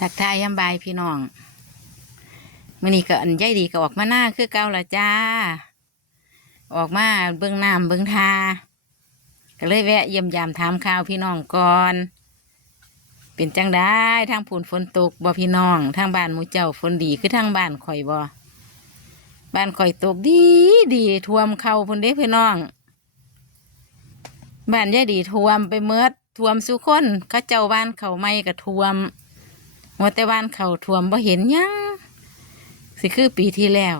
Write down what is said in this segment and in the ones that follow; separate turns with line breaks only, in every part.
ทักทายยามบายพี่น้องมื่อนี้ก็อันใหญ่ดีก็ออกมาหน้าคือเก่าละจ้า ออกมาเบื้องน้ำเบื้องทาก็เลยแวะเยี่ยมยามถามข่าวพี่น้องก่อน เป็นจังได้ทางผุนฝนตกบ่พี่น้องทางบ้านมูเจ้าฝนดีคือทางบ้านข่อยบ่บ้านข่อยตกดีดีท่วมเข้าพุ่นเด้พี่น้อง บ้านยายดีท่วมไปเมดท่วมสุคนเขาเจ้าบ้านเขาไม่ก็ท่วม หัวแต่บ้านเขาท่วมบ่เห็นยังสิคือปีที่แล้ว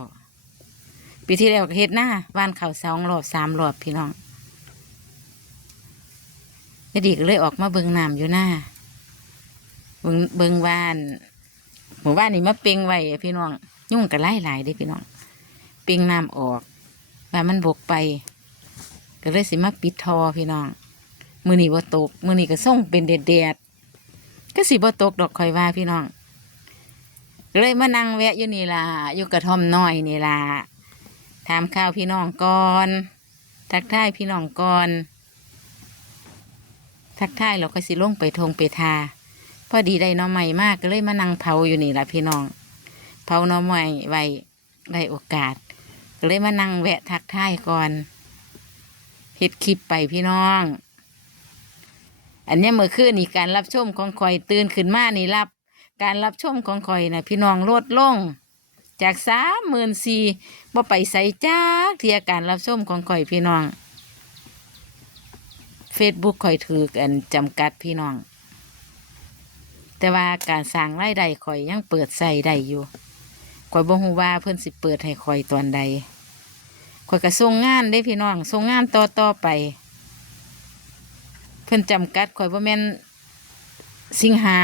ปีที่แล้วก็เฮ็ดหน้าบ้านเขาสองรอบสามรอบพี่น้องยายดีก็เลยออกมาเบิงน้ำอยู่หน้าเบิงเบิงบ้านหมู่บ้านนี่มาเปลงไว้พี่น้อง ยุ่งกันไล่หลายเด้พี่น้อง เปลงน้ำออกว่ามันบกไป ก็เลยสิมาปิดทอพี่น้องมือนี้บ่ตกมือนี้ก็ส่งเป็นแดดแดด ก็สิบ่ตกดอกคอยว่าพี่น้อง เลยมานั่งแวะอยู่นี่ล่ะอยู่กระท่อมน้อยนี่ล่ะถามข่าวพี่น้องก่อนทักทายพี่น้องก่อนทักทายเราก็สิลงไปทงไปทาพอดีได้น้อใหม่มากก็เลยมานั่งเผาอยู่นี่ล่ะพี่น้อง เผาน้อใหม่ไว้ได้โอกาสก็เลยมานั่งแวะทักทายก่อนเฮ็ดคลิปไปพี่น้อง อันนี้เมื่อคืนนี่การรับชมของคอยตื่นขึ้นมานี่รับ การรับชมของคอยนะพี่น้องลดลง จากสามหมื่นสี่บ่ไปใส่จ้าเทียการรับชมของคอยพี่น้องเฟซบุ๊กคอยถือกันจำกัดพี่น้อง แต่ว่าการสร้างรายได้คอยยังเปิดใส่ได้อยู่คอยบ่ฮู้ว่าเพิ่นสิเปิดให้คอยตอนใดข่อยก็ส่งงานได้พี่น้องส่งงานต่อต่อไป เพิ่นจำกัดข่อยว่าแม่นสิงหา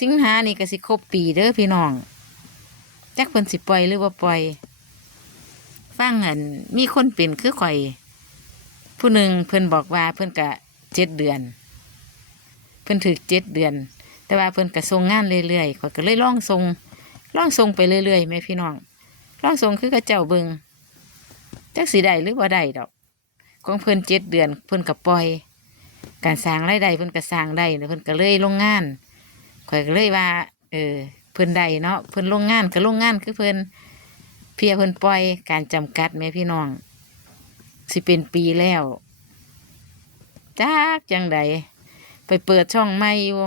สิงหานี่ก็สิครบปีเด้อพี่น้องจักเพิ่นสิปล่อยหรือว่าปล่อย ฟังอันมีคนเป็นคือข่อย ผู้หนึ่งเพิ่นบอกว่าเพิ่นกะเจ็ดเดือน เพิ่นถึกเจ็ดเดือน แต่ว่าเพิ่นกะส่งงานเรื่อยๆข่อยก็เลยล่องส่งล่องส่งไปเรื่อยๆแม่พี่น้องล่องส่งคือกระเจ้าเบิงจักสีได้หรือว่าได้ดอก ของเพิ่นเจ็ดเดือน เพิ่นกับปล่อย การสร้างรายได้เพิ่นก็สร้างได้เพิ่นก็เลยลงงานข่อยก็เลยว่า เออ เพิ่นได้เนาะเพิ่นลงงานก็ลงงานคือเพิ่นเพียเพิ่นปล่อยการจำกัดแม่พี่น้อง สิเป็นปีแล้วจักจังใดไปเปิดช่องใหม่อยู่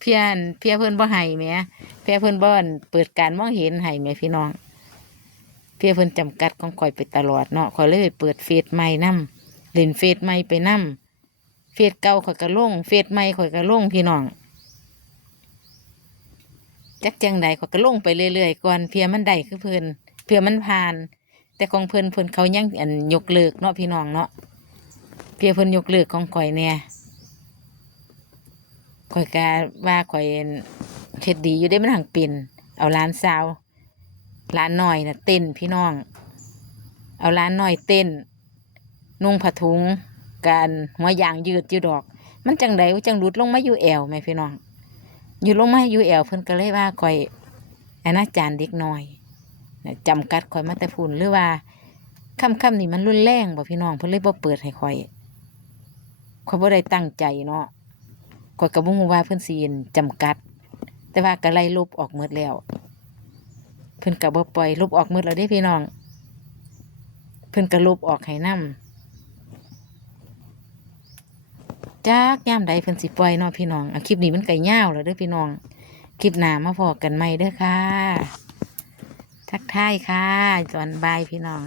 เพียนเพียเพิ่นบ่ให้แหม่เพียเพิ่นบ่นเปิดการมองเห็นให้แหม่พี่น้องเพื่อเพิ่นจำกัดของข่อยไปตลอดเนาะข่อยเลยไปเปิดเฟซใหม่นํเล่นเฟซใหม่ไปนํ เฟซเก่าข่อยก็ลงเฟซใหม่ข่อยก็ลงพี่น้องจักจังใดข่อยก็ลงไปเรื่อยๆก่อนเพื่อมันได้คือเพิ่นเพื่อมันผ่าน แต่ของเพิ่นเพิ่นเขายังอันยกเลิกเนาะพี่น้องเนาะเพื่อเพิ่นยกเลิกของข่อยเนี่ยข่อยกะว่าข่อยเฮ็ดดีอยู่ได้มันหังเป็นเอาล้านสาวร้านหน่อยนะเต้นพี่น้อง เอาร้านหน่อยเต้น นุ่งผ้าถุง การหัวยางยืดอยู่ดอก มันจังใดว่าจังรุดลงมาอยู่แอวไหมพี่น้องอยู่ลงมาอยู่แอวเพิ่นก็เลยว่าคอยอนาจารเด็กน้อยจำกัดคอยมาแต่พูนหรือว่าคำคำนี่มันรุนแรงบ่พี่น้องเพิ่นเลยบ่เปิดให้คอยคอยบ่ได้ตั้งใจเนาะคอยก็บ่ฮู้ว่าเพิ่นสิจำกัด แต่ว่าก็ไล่ลบออกหมดแล้ว เพิ่นก็บ่ปล่อยลบออกหมดแล้วเด้พี่น้อง เพิ่นก็ลบออกให้นำ จากยามใดเพิ่นสิปล่อยเนาะพี่น้องอะคลิปนี้มันไก่ยาวแล้วเด้อพี่น้อง คลิปหน้ามาพอกันใหม่เด้อค่ะ ทักทายค่ะตอนบายพี่น้อง